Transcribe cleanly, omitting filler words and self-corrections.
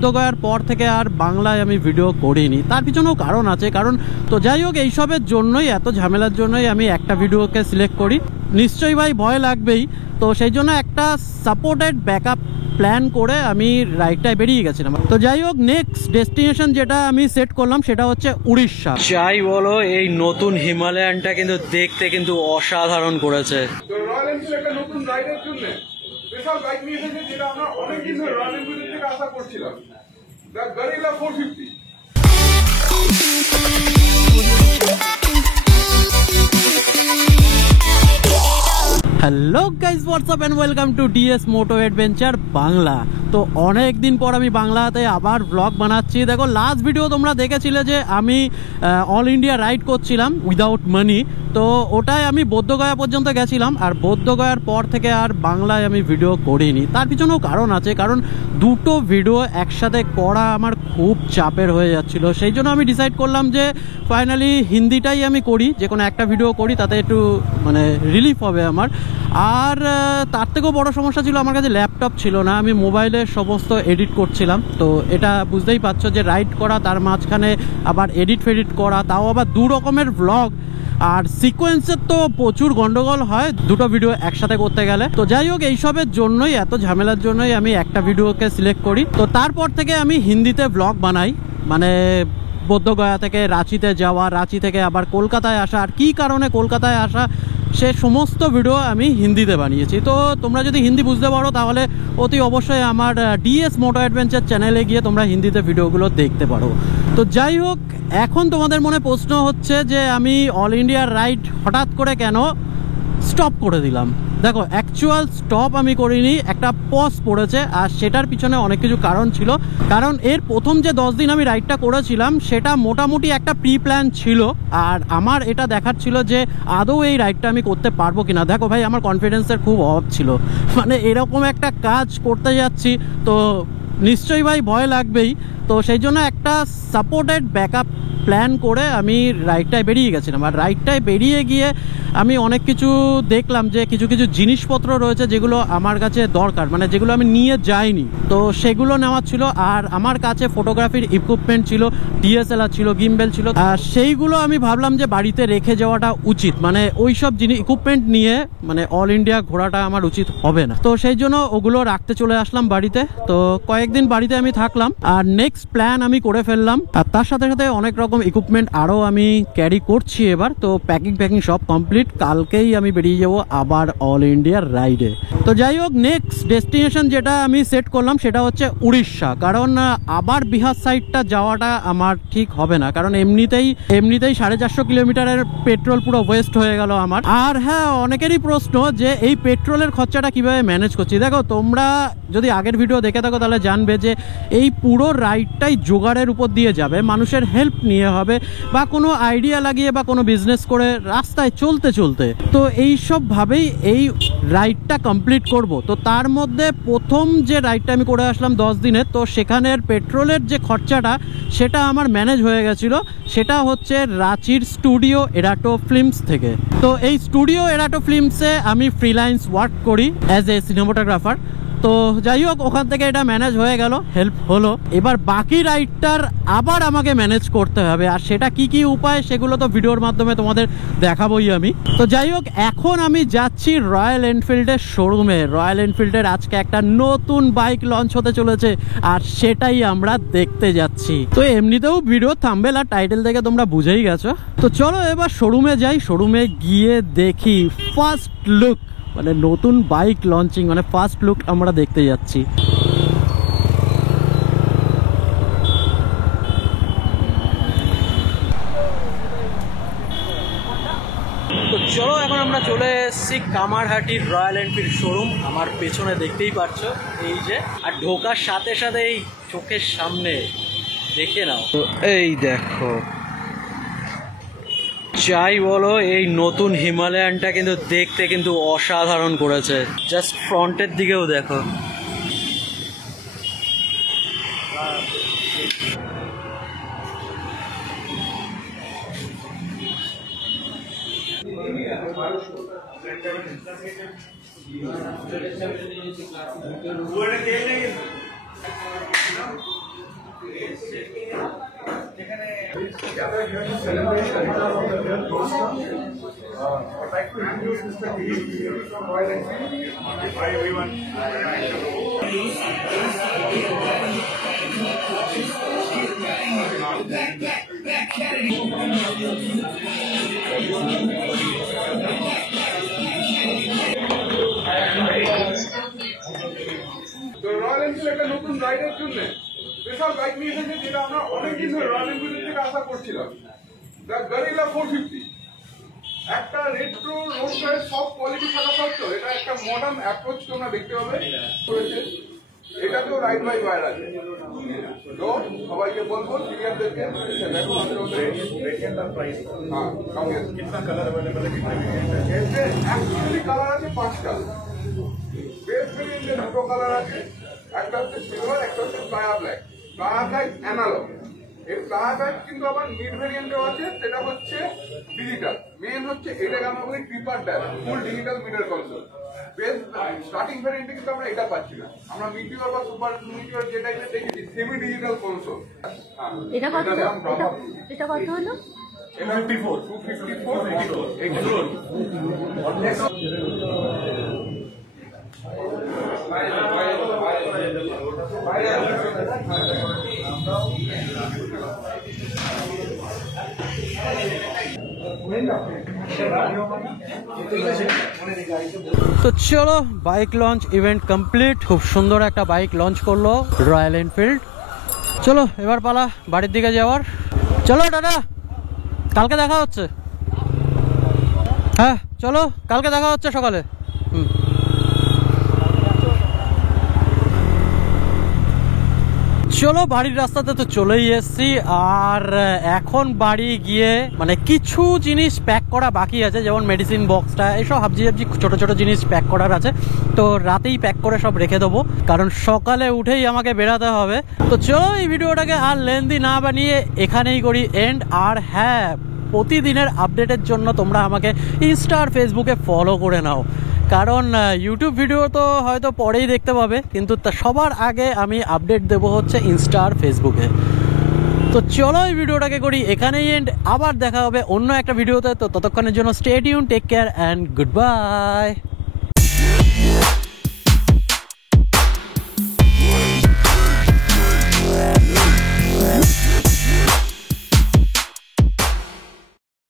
বুদ্ধগয়ার পর থেকে আর বাংলায় আমি ভিডিও করিনি, তার পিছনেও কারণ আছে। কারণ তো যাই হোক, এইসবের জন্যই, এত ঝামেলার জন্যই আমি একটা ভিডিওকে সিলেক্ট করি। নিশ্চয়ই ভাই ভয় লাগবেই, তো সেই জন্য একটা সাপোর্টেড ব্যাকআপ প্ল্যান করে আমি রাইডটায় বেরিয়ে গেছিলাম। তো যাই হোক, নেক্সট ডেস্টিনেশন যেটা আমি সেট করলাম সেটা হচ্ছে উড়িষ্যা। যাই বলো, এই নতুন হিমালয়ানটা কিন্তু দেখতে কিন্তু অসাধারণ করেছে। স্পেশাল বাইক নিয়ে এসেছে, যেটা আমরা অনেকদিন ধরে রয়্যাল এনফিল্ড থেকে আশা করছিলাম, the Guerrilla 450। Hello guys, what's up and welcome to DS moto adventure Bangla. তো অনেক দিন পর আমি বাংলাতে আবার ব্লগ বানাচ্ছি। দেখো, লাস্ট ভিডিও তোমরা দেখেছিলে যে আমি অল ইন্ডিয়া রাইড করছিলাম উইদাউট মানি। তো ওটাই আমি বোদ্ধগয়া পর্যন্ত গেছিলাম, আর বোদ্ধগয়ার পর থেকে আর বাংলায় আমি ভিডিও করিনি। তার পিছনেও কারণ আছে, কারণ দুটো ভিডিও একসাথে করা আমার খুব চাপের হয়ে যাচ্ছিল। সেই জন্য আমি ডিসাইড করলাম যে ফাইনালি হিন্দিটাই আমি করি, যে কোনো একটা ভিডিও করি, তাতে একটু মানে রিলিফ হবে আমার। আর তার থেকেও বড় সমস্যা ছিল, আমার কাছে ল্যাপটপ ছিল না, আমি মোবাইলে সমস্ত এডিট করছিলাম। তো এটা বুঝতেই পারছো যে রাইড করা, তার মাঝখানে আবার এডিট ফেডিট করা, তাও আবার দু রকমের ব্লগ, আর সিকোয়েন্সের তো প্রচুর গন্ডগোল হয় দুটো ভিডিও একসাথে করতে গেলে। তো যাই হোক, এইসবের জন্যই, এত ঝামেলার জন্যই আমি একটা ভিডিওকে সিলেক্ট করি। তো তারপর থেকে আমি হিন্দিতে ব্লগ বানাই, মানে বোদ্ধগয়া থেকে রাঁচিতে যাওয়া, রাঁচি থেকে আবার কলকাতায় আসা, আর কী কারণে কলকাতায় আসা, সে সমস্ত ভিডিও আমি হিন্দিতে বানিয়েছি। তো তোমরা যদি হিন্দি বুঝতে পারো তাহলে অতি অবশ্যই আমার ডিএস মোটো অ্যাডভেঞ্চার চ্যানেলে গিয়ে তোমরা হিন্দিতে ভিডিওগুলো দেখতে পারো। তো যাই হোক, এখন তোমাদের মনে প্রশ্ন হচ্ছে যে আমি অল ইন্ডিয়া রাইড হঠাৎ করে কেন স্টপ করে দিলাম। দেখো, অ্যাকচুয়াল স্টপ আমি করিনি, একটা পজ পড়েছে, আর সেটার পিছনে অনেক কিছু কারণ ছিল। কারণ এর প্রথম যে 10 দিন আমি রাইডটা করেছিলাম সেটা মোটামুটি একটা প্রি প্ল্যান ছিল, আর আমার এটা দেখার ছিল যে আদৌ এই রাইডটা আমি করতে পারবো কিনা। দেখো ভাই, আমার কনফিডেন্সের খুব অভাব ছিল, মানে এরকম একটা কাজ করতে যাচ্ছি, তো নিশ্চয়ই ভাই ভয় লাগবেই। তো সেই জন্য একটা সাপোর্টেড ব্যাকআপ প্ল্যান করে আমি রাইডটায় বেরিয়ে গেছিলাম। আর রাইডটায় বেরিয়ে গিয়ে আমি অনেক কিছু দেখলাম যে কিছু কিছু জিনিসপত্র রয়েছে যেগুলো আমার কাছে দরকার, মানে যেগুলো আমি নিয়ে যাইনি, তো সেগুলো নেওয়ার ছিল। আর আমার কাছে ফটোগ্রাফির ইকুইপমেন্ট ছিল, ডিএসএলআর ছিল, গিম্বেল ছিল, আর সেইগুলো আমি ভাবলাম যে বাড়িতে রেখে যাওয়াটা উচিত, মানে ওই সব জিনিস ইকুইপমেন্ট নিয়ে মানে অল ইন্ডিয়া ঘোরাটা আমার উচিত হবে না। তো সেই জন্য ওগুলো রাখতে চলে আসলাম বাড়িতে। তো কয়েকদিন বাড়িতে আমি থাকলাম, আর নেক্সট প্ল্যান আমি করে ফেললাম। আর তার সাথে সাথে অনেক রকম ইকুইপমেন্ট আরও আমি ক্যারি করছি এবার। তো প্যাকিং সব কমপ্লিট, কালকেই আমি বেরিয়ে যাব আবার অল ইন্ডিয়ার রাইডে। তো যাই হোক, নেক্সট ডেস্টিনেশন যেটা আমি সেট করলাম সেটা হচ্ছে উড়িষ্যা। কারণ আবার বিহার সাইডটা যাওয়াটা আমার ঠিক হবে না, কারণ এমনিতেই 450 কিলোমিটারের পেট্রোল পুরো ওয়েস্ট হয়ে গেল আমার। আর হ্যাঁ, অনেকেরই প্রশ্ন যে এই পেট্রোলের খরচাটা কিভাবে ম্যানেজ করছি। দেখো, তোমরা যদি আগের ভিডিও দেখে থাকো তাহলে জানবে যে এই পুরো রাইডটাই জোগাড়ের উপর দিয়ে যাবে, মানুষের হেল্প নিয়ে হবে, বা কোনো আইডিয়া লাগিয়ে, বা কোনো বিজনেস করে রাস্তায় চলতে চলতে। তো এইসব ভাবেই এই রাইডটা কমপ্লিট করব। তো তার মধ্যে প্রথম যে রাইডটা আমি করে আসলাম 10 দিনের, তো সেখানের পেট্রোলের যে খরচাটা সেটা আমার ম্যানেজ হয়ে গেছিল। সেটা হচ্ছে রাঁচির স্টুডিও এরাটো ফিল্মস থেকে। তো এই স্টুডিও এরাটো ফিল্মসে আমি ফ্রিল্যান্স ওয়ার্ক করি অ্যাজ এ সিনেমাটোগ্রাফার। তো যাই হোক, ওখান থেকে এটা ম্যানেজ হয়ে গেল, হেল্প হলো। এবার বাকি রাইডটার আবার আমাকে ম্যানেজ করতে হবে, আর সেটা কি কি উপায় সেগুলো তো ভিডিওর মাধ্যমে তোমাদের দেখাবোই আমি। তো যাই হোক, এখন আমি যাচ্ছি রয়্যাল এনফিল্ডের শোরুমে। রয়্যাল এনফিল্ডের আজকে একটা নতুন বাইক লঞ্চ হতে চলেছে, আর সেটাই আমরা দেখতে যাচ্ছি। তো এমনিতেও ভিডিও থাম্বনেল আর টাইটেল দেখে তোমরা বুঝেই গেছো। তো চলো এবার শোরুমে যাই, শোরুমে গিয়ে দেখি ফার্স্ট লুক, মানে নতুন বাইক লঞ্চিং, মানে ফার্স্ট লুক আমরা দেখতে যাচ্ছি। তো চলো, এখন আমরা চলে এসেছি কামারহাটির রয়্যাল এনফিল্ড শোরুম। আমার পেছনে দেখতেই পাচ্ছ এই যে, আর ঢোকার সাথে সাথে এই চোখের সামনে দেখে নাও। তো এই দেখো, যাই বলো, এই নতুন হিমালয়ানটা কিন্তু দেখতে কিন্তু অসাধারণ করেছে। জাস্ট ফ্রন্টের দিকেও দেখো। I'd like to introduce Mr. Giri from Royal Enfield. Hi everyone. তো রয়্যাল এনফিল্ড একটা নতুন রাইডের জন্য স্পেশাল বাইক নিয়ে এসেছে, যেটা আমরা অনেকদিন ধরে রয়্যাল এনফিল্ড থেকে আশা করছিলাম। দ্য গরিলা 450 একটা রেট্রো রোড সাইড সব কোয়ালিটি থাকা সত্ত্বেও এটা একটা মডার্ন অ্যাপ্রোচ তোমরা দেখতে পাবে করেছে। এটাতেও রাইড বাই ওয়্যার আছে। তো সবাইকে বলবো সিনিয়রদেরকে দেখো অ্যাকচুয়ালি কালার আছে 5টা। বেস ভেরিয়েন্টে 2টো কালার আছে, একটা হচ্ছে সিলভার, একটা হচ্ছে Playa black. Playa black analog, এই প্লায়া ব্ল্যাক কিন্তু আবার মিড ভেরিয়েন্টেও আছে, সেটা হচ্ছে ডিজিটাল। মেন হচ্ছে এটাকে আমরা বলি tripper dash, full digital meter console. Base starting ভেরিয়েন্টে কিন্তু আমরা এটা পাচ্ছি না, আমরা মিটিওর বা সুপার মিটিওর যে টাইপের দেখেছি সেমি ডিজিটাল কনসোল। এটা কত হলো? এটা কত হলো? 254 তো চলো বাইক লঞ্চ ইভেন্ট কমপ্লিট। খুব সুন্দর একটা বাইক লঞ্চ করলো রয়্যাল এনফিল্ড। চলো এবার পালা বাড়ির দিকে যাওয়ার। চলো দাদা, কালকে দেখা হচ্ছে। হ্যাঁ চলো, কালকে দেখা হচ্ছে সকালে। চলো বাড়ির রাস্তাতে তো চলেই এসছি, আর এখন বাড়ি গিয়ে মানে কিছু জিনিস প্যাক করা বাকি আছে, যেমন মেডিসিন বক্সটা, এইসব হাবজি ছোট ছোট জিনিস প্যাক করার আছে। তো রাতেই প্যাক করে সব রেখে দেবো, কারণ সকালে উঠেই আমাকে বেরাতে হবে। তো চলো এই ভিডিওটাকে আর লেন্দি না বানিয়ে এখানেই করি এন্ড। আর হ্যাঁ, প্রতিদিনের আপডেটের জন্য তোমরা আমাকে ইনস্টা আর ফেসবুকে ফলো করে নাও, কারণ ইউটিউব ভিডিও তো হয়তো পরেই দেখতে পাবে, কিন্তু সবার আগে আমি আপডেট দেবো হচ্ছে ইনস্টা আর ফেসবুকে। তো চলো এই ভিডিওটাকে করি এখানেই এন্ড। আবার দেখা হবে অন্য একটা ভিডিওতে। তো ততক্ষণের জন্য stay tune, take care and good by.